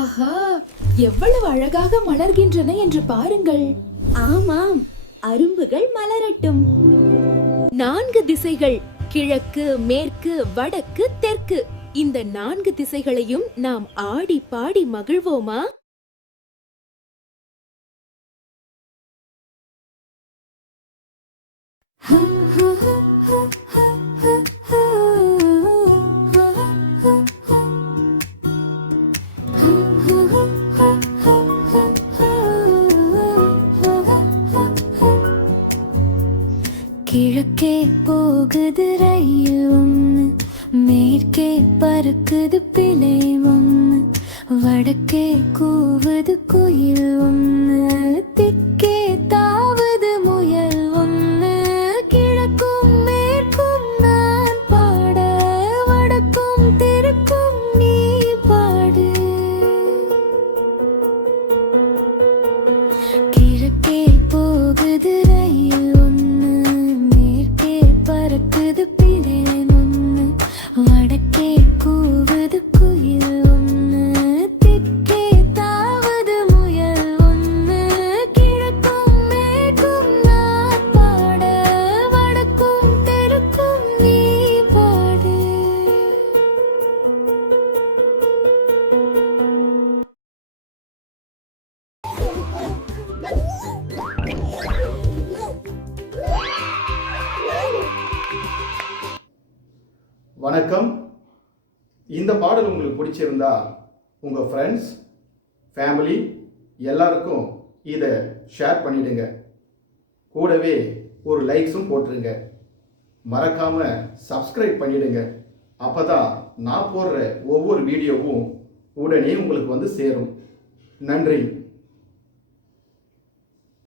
ஆஹா, எவ்வளவு அழகாக மலர்கின்றன என்று பாருங்கள். ஆமாம், அரும்புகள் மலரட்டும். 4 திசைகள், கிழக்கு, மேற்கு, வடக்கு, தெற்கு. இந்த 4 திசைகளையும் நாம் ஆடி பாடி மகிழ்வோமா? கிழக்கே போகுது ரயில் ஒன்று, மேற்கே பறக்குது பிழை ஒன்று, வடக்கே கூவுது குயில் ஒன்று, தெற்கே தாவது முயல் ஒன்று. கிழக்கும் மேற்கும் நான் பாட, வடக்கும் தெற்கும் நீ பாடு. கிழக்கே போகுது ரயில் ஒன்று, மேற்கே பறக்குது பிழை ஒன்று, வடக்கே கூவுது குயில் ஒன்று, தெற்கே தாவது முயல் ஒன்று. கிழக்கும் மேற்கும் நான் பாட, வடக்கும் தெற்கும் நீ பாடு. வணக்கம். இந்த பாடல் உங்களுக்கு பிடிச்சிருந்தா உங்கள் ஃப்ரெண்ட்ஸ், ஃபேமிலி எல்லாருக்கும் இதை ஷேர் பண்ணிடுங்க. கூடவே ஒரு லைக்ஸும் போட்டுருங்க. மறக்காமல் சப்ஸ்கிரைப் பண்ணிடுங்க. அப்போ தான் நான் போடுற ஒவ்வொரு வீடியோவும் உடனே உங்களுக்கு வந்து சேரும். நன்றி.